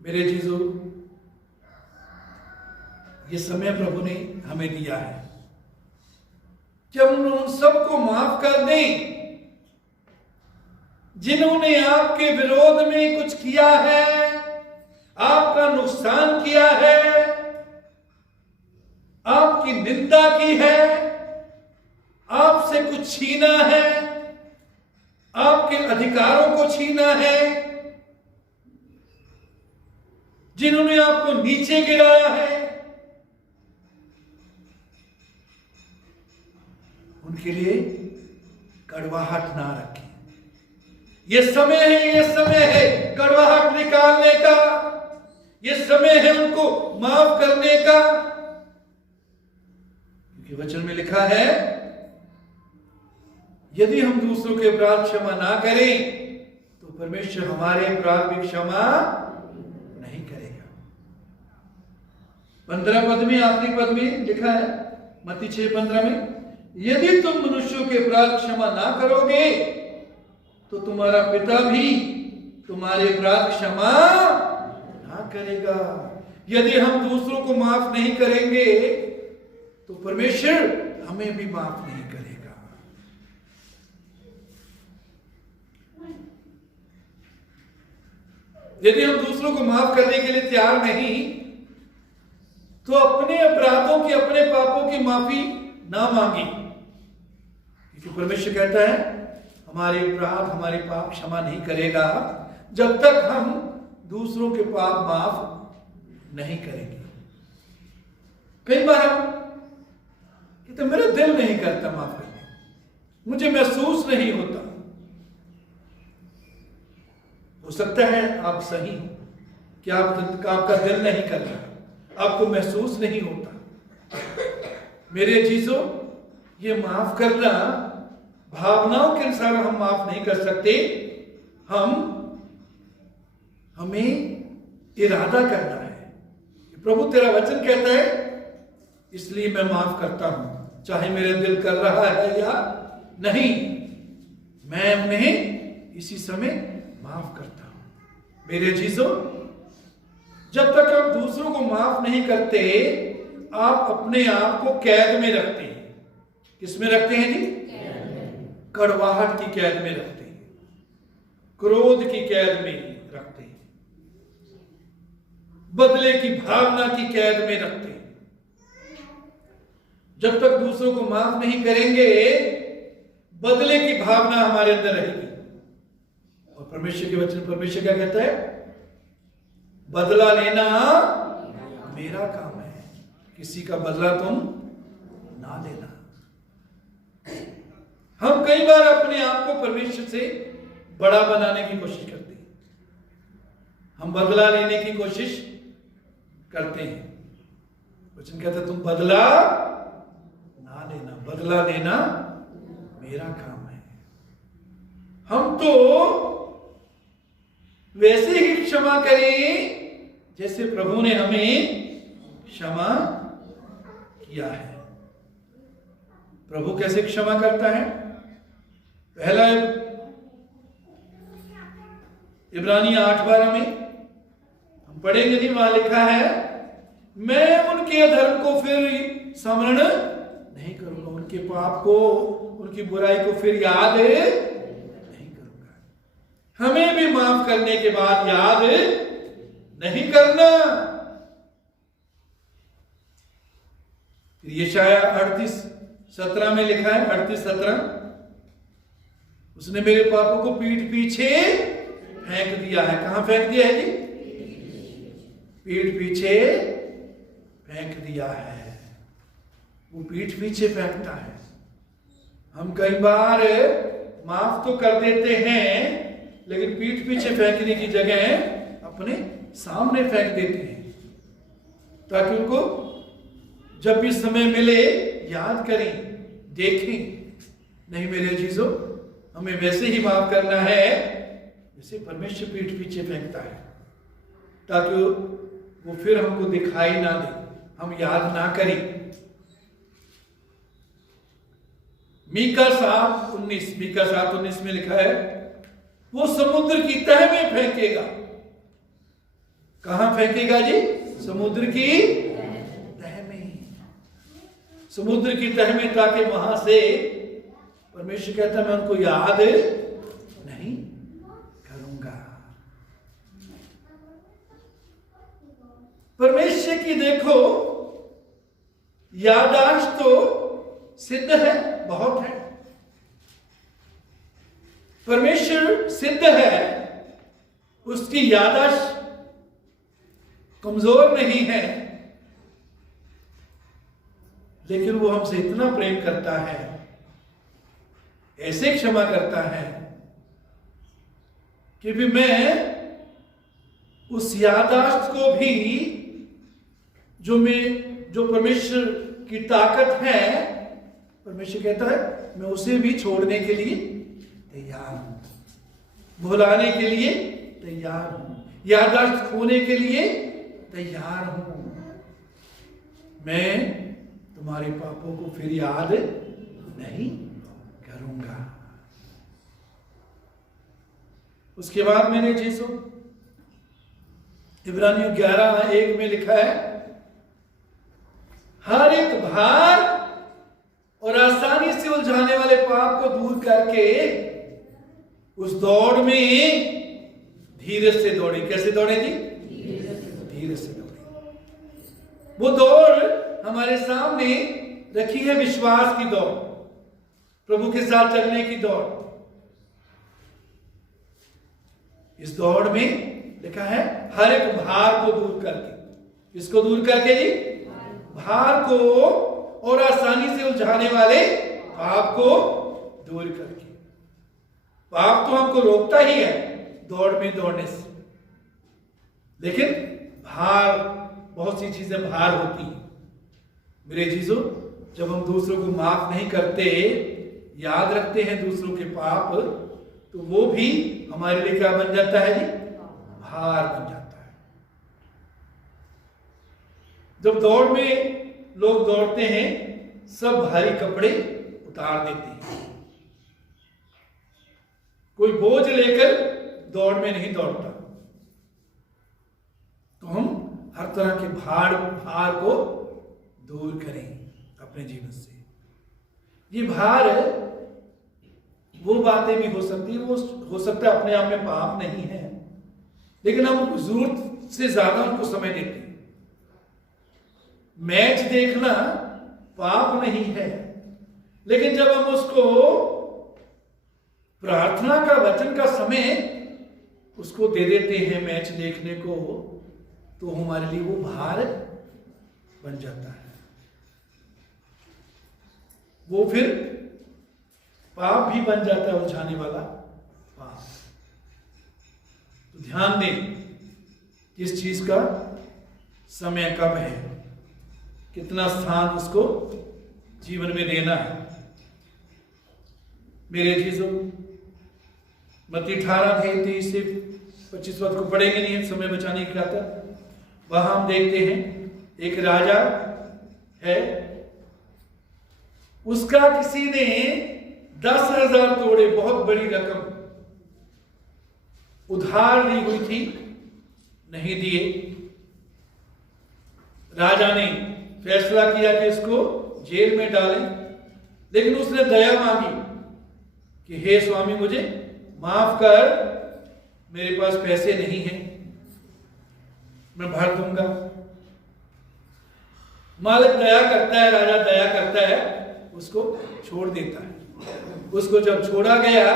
मेरे चीजों, ये समय प्रभु ने हमें दिया है कि हम उन सबको माफ कर दें जिन्होंने आपके विरोध में कुछ किया है, आपका नुकसान किया है, आपकी निंदा की है, आपसे कुछ छीना है, आपके अधिकारों को छीना है, जिन्होंने आपको नीचे गिराया है, उनके लिए कड़वाहट ना रखें। ये समय है, ये समय है कड़वाहट निकालने का, ये समय है उनको माफ करने का। क्योंकि वचन में लिखा है, यदि हम दूसरों के अपराध क्षमा ना करें तो परमेश्वर हमारे अपराध भी क्षमा नहीं करेगा। 15 पद में, आखिरी पद में लिखा है, मत्ती 6:15 में, यदि तुम मनुष्यों के अपराध क्षमा ना करोगे तो तुम्हारा पिता भी तुम्हारे अपराध क्षमा ना करेगा। यदि हम दूसरों को माफ नहीं करेंगे तो परमेश्वर हमें भी माफ नहीं करेगा। यदि हम दूसरों को माफ करने के लिए तैयार नहीं तो अपने अपराधों की, अपने पापों की माफी ना मांगे, क्योंकि परमेश्वर कहता है हमारे अपराध, हमारे पाप क्षमा नहीं करेगा जब तक हम दूसरों के पाप माफ नहीं करेंगे। कई बार हम कहते मेरा दिल नहीं करता माफ करने, मुझे महसूस नहीं होता। हो सकता है आप सही हो कि आपका दिल नहीं कर रहा, आपको महसूस नहीं होता। मेरे चीजों, ये माफ करना भावनाओं के अनुसार हम माफ नहीं कर सकते। हमें इरादा करना है। प्रभु तेरा वचन कहता है इसलिए मैं माफ करता हूं, चाहे मेरा दिल कर रहा है या नहीं, मैं उन्हें इसी समय माफ करता हूं। मेरे चीजों, जब तक आप दूसरों को माफ नहीं करते आप अपने आप को कैद में रखते हैं। किसमें रखते हैं जी? कड़वाहट की कैद में रखते हैं, क्रोध की कैद में रखते हैं, बदले की भावना की कैद में रखते हैं। जब तक दूसरों को माफ नहीं करेंगे बदले की भावना हमारे अंदर रहेगी। और परमेश्वर के वचन, परमेश्वर क्या कहता है? बदला लेना मेरा काम है, किसी का बदला तुम ना लेना। हम कई बार अपने आप को परमेश्वर से बड़ा बनाने की कोशिश करते हैं, हम बदला लेने की कोशिश करते हैं। वचन कहता है तुम बदला ना लेना, बदला लेना मेरा काम है। हम तो वैसे ही क्षमा करें जैसे प्रभु ने हमें क्षमा किया है। प्रभु कैसे क्षमा करता है? पहला इब्रानी 8:12 में हम पढ़ेंगे, नहीं वहां लिखा है, मैं उनके अधर्म को फिर स्मरण नहीं करूंगा, उनके पाप को, उनकी बुराई को फिर याद नहीं करूंगा। हमें भी माफ करने के बाद याद नहीं करना। यशाया 38:17 में लिखा है, 38:17, उसने मेरे पापों को पीठ पीछे फेंक दिया है। कहां फेंक दिया है जी? पीठ पीछे फेंक दिया है। वो पीठ पीछे फेंकता है। हम कई बार माफ तो कर देते हैं, लेकिन पीठ पीछे फेंकने की जगह अपने सामने फेंक देते हैं, ताकि उनको जब भी समय मिले याद करें, देखें। नहीं मेरे चीजों, हमें वैसे ही माफ करना है जैसे परमेश्वर पीठ पीछे फेंकता है, ताकि वो फिर हमको दिखाई ना दे, हम याद ना करें। मीका 7:19 में लिखा है, वो समुद्र की तह में फेंकेगा। कहां फेंकेगा जी? समुद्र की तह में। समुद्र की तह में, ताकि वहां से परमेश्वर कहता है मैं उनको याद नहीं करूंगा। परमेश्वर की देखो याददाश्त तो सिद्ध है, बहुत है। परमेश्वर सिद्ध है, उसकी याददाश्त कमजोर नहीं है, लेकिन वो हमसे इतना प्रेम करता है, ऐसे क्षमा करता है कि भी मैं उस याददाश्त को भी जो परमेश्वर की ताकत है, परमेश्वर कहता है मैं उसे भी छोड़ने के लिए तैयार हूं, भुलाने के लिए तैयार हूं, याददाश्त खोने के लिए तैयार हूं। मैं तुम्हारे पापों को फिर याद नहीं करूंगा। उसके बाद मैंने चीजों इब्रानियों 11:1 में लिखा है, हर एक भार और आसानी से उलझाने वाले पाप को दूर करके उस दौड़ में धीरज से दौड़े। कैसे दौड़े जी? धीरज से दौड़े। वो दौड़ हमारे सामने रखी है, विश्वास की दौड़, प्रभु के साथ चलने की दौड़। इस दौड़ में लिखा है हर एक भार को दूर करके। इसको दूर करके जी? भार को और आसानी से उलझाने वाले पाप को दूर करके। पाप तो हमको रोकता ही है दौड़ में दौड़ने से, लेकिन भार, बहुत सी चीजें भार होती हैं मेरे चीजों। जब हम दूसरों को माफ नहीं करते, याद रखते हैं दूसरों के पाप, तो वो भी हमारे लिए क्या बन जाता है जी? भार बन जाता है। जब दौड़ में लोग दौड़ते हैं, सब भारी कपड़े उतार देते हैं। कोई बोझ लेकर दौड़ में नहीं दौड़ता। तो हम हर तरह के भार को दूर करें अपने जीवन से। ये भार, वो बातें भी हो सकती है, वो हो सकता है अपने आप में पाप नहीं है, लेकिन हम जरूरत से ज्यादा उनको समय देते हैं। मैच देखना पाप नहीं है, लेकिन जब हम उसको प्रार्थना का, वचन का समय उसको दे देते हैं मैच देखने को, तो हमारे लिए वो भार बन जाता है। वो फिर पाप भी बन जाता है, उलझाने वाला पाप। ध्यान दें किस चीज का समय कब है, कितना स्थान उसको जीवन में देना है। मेरे चीजों मत्ती 18:23 से 25 को पढ़ेंगे नहीं, समय बचाने की खातिर। वहां हम देखते हैं एक राजा है, उसका किसी ने 10,000 तोड़े, बहुत बड़ी रकम उधार ली हुई थी, नहीं दिए। राजा ने फैसला किया कि इसको जेल में डालें, लेकिन उसने दया मांगी कि हे स्वामी मुझे माफ कर, मेरे पास पैसे नहीं हैं, मैं भर दूंगा। मालिक दया करता है, राजा दया करता है, उसको छोड़ देता है। उसको जब छोड़ा गया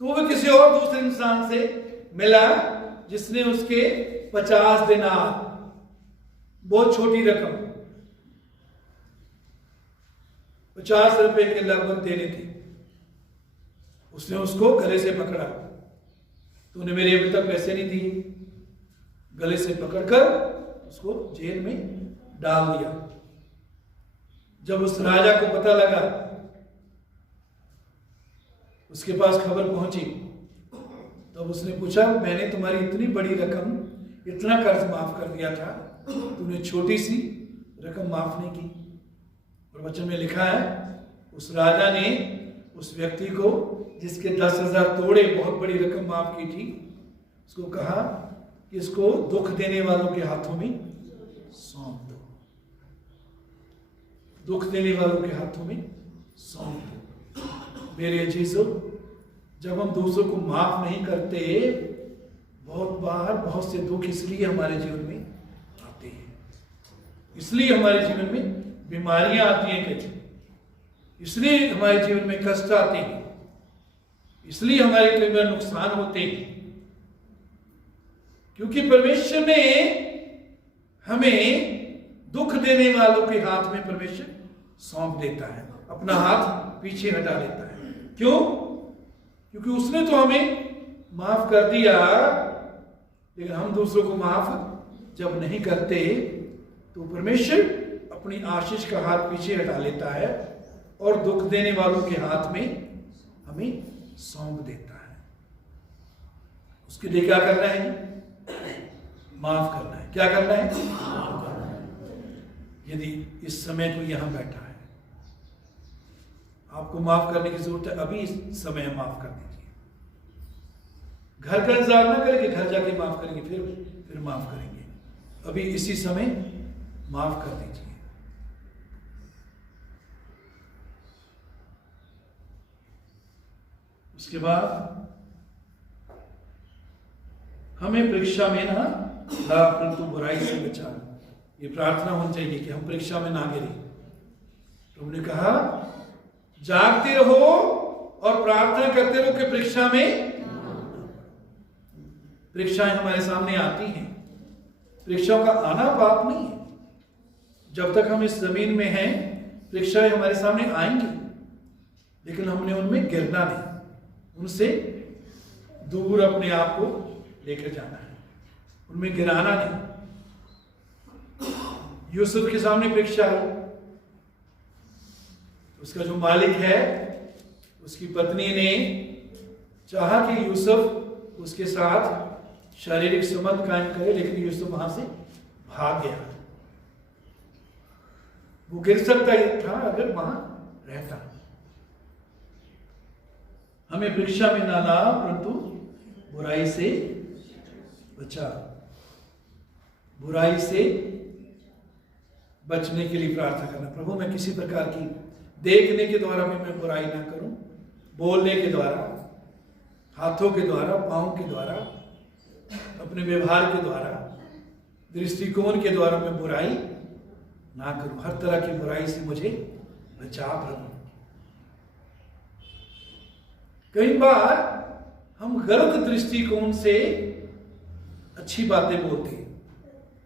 तो वो किसी और दूसरे इंसान से मिला जिसने उसके 50 दिनार, बहुत छोटी रकम, 50 रुपए के लगभग देने थे। उसने उसको गले से पकड़ा, तूने मेरे अभी तक पैसे नहीं दिए। गले से पकड़कर उसको जेल में डाल दिया। जब उस राजा को पता लगा, उसके पास खबर पहुंची, तब उसने पूछा, मैंने तुम्हारी इतनी बड़ी रकम, इतना कर्ज माफ कर दिया था, तूने छोटी सी रकम माफ नहीं की। और वचन में लिखा है, उस राजा ने उस व्यक्ति को जिसके 10,000 तोड़े, बहुत बड़ी रकम माफ की थी, उसको कहा कि इसको दुख देने वालों के हाथों में सौंप दो, दुख देने वालों के हाथों में सौंप दो। मेरे अजीजों, जब हम दूसरों को माफ नहीं करते, बहुत बार बहुत से दुख इसलिए हमारे जीवन में आते हैं, इसलिए हमारे जीवन में बीमारियां आती हैं, इसलिए हमारे जीवन में कष्ट आते हैं, इसलिए हमारे कई बार नुकसान होते हैं, क्योंकि परमेश्वर ने हमें दुख देने वालों के हाथ में परमेश्वर सौंप देता है, अपना हाथ पीछे हटा लेता है। क्यों? क्योंकि उसने तो हमें माफ कर दिया, लेकिन हम दूसरों को माफ जब नहीं करते तो परमेश्वर अपनी आशीष का हाथ पीछे हटा लेता है और दुख देने वालों के हाथ में हमें सौंप देता है। उसके लिए क्या करना है? माफ करना है। क्या करना है? यदि इस समय कोई यहां बैठा है, आपको माफ करने की जरूरत है, अभी इस समय माफ कर दीजिए। घर का इंतजार ना करेंगे, घर जाके माफ करेंगे, फिर माफ करेंगे, अभी इसी समय माफ कर दीजिए। उसके बाद हमें परीक्षा में ना ला, परंतु बुराई से बचा। ये प्रार्थना होनी चाहिए कि हम परीक्षा में ना गिरे। प्रभु ने कहा, जागते रहो और प्रार्थना करते रहो कि परीक्षा में, परीक्षाएं हमारे सामने आती हैं, परीक्षाओं का आना पाप नहीं है। जब तक हम इस जमीन में हैं, परीक्षाएं हमारे सामने आएंगी, लेकिन हमने उनमें गिरना नहीं, उनसे दूर अपने आप को लेकर जाना है, उनमें गिराना नहीं। यूसुफ के सामने परीक्षा है, उसका जो मालिक है, उसकी पत्नी ने चाहा कि यूसुफ उसके साथ शारीरिक संबंध कायम करे, लेकिन यूसुफ वहां से भाग गया। वो गिर सकता ही था अगर वहां रहता। हमें परीक्षा में ना ला, परंतु बुराई से बचा। बुराई से बचने के लिए प्रार्थना करना, प्रभु मैं किसी प्रकार की देखने के द्वारा भी मैं बुराई ना करूं, बोलने के द्वारा, हाथों के द्वारा, पांव के द्वारा, अपने व्यवहार के द्वारा, दृष्टिकोण के द्वारा मैं बुराई ना करूं। हर तरह की बुराई से मुझे बचा प्रभु। कई बार हम गलत दृष्टिकोण से अच्छी बातें बोलते हैं,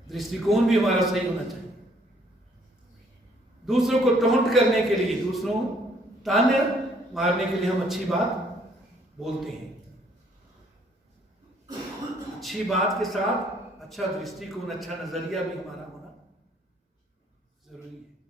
दृष्टिकोण भी हमारा सही होना चाहिए। दूसरों को टोंट करने के लिए, दूसरों ताने मारने के लिए हम अच्छी बात बोलते हैं, अच्छी बात के साथ अच्छा दृष्टिकोण, अच्छा नजरिया भी हमारा होना जरूरी है।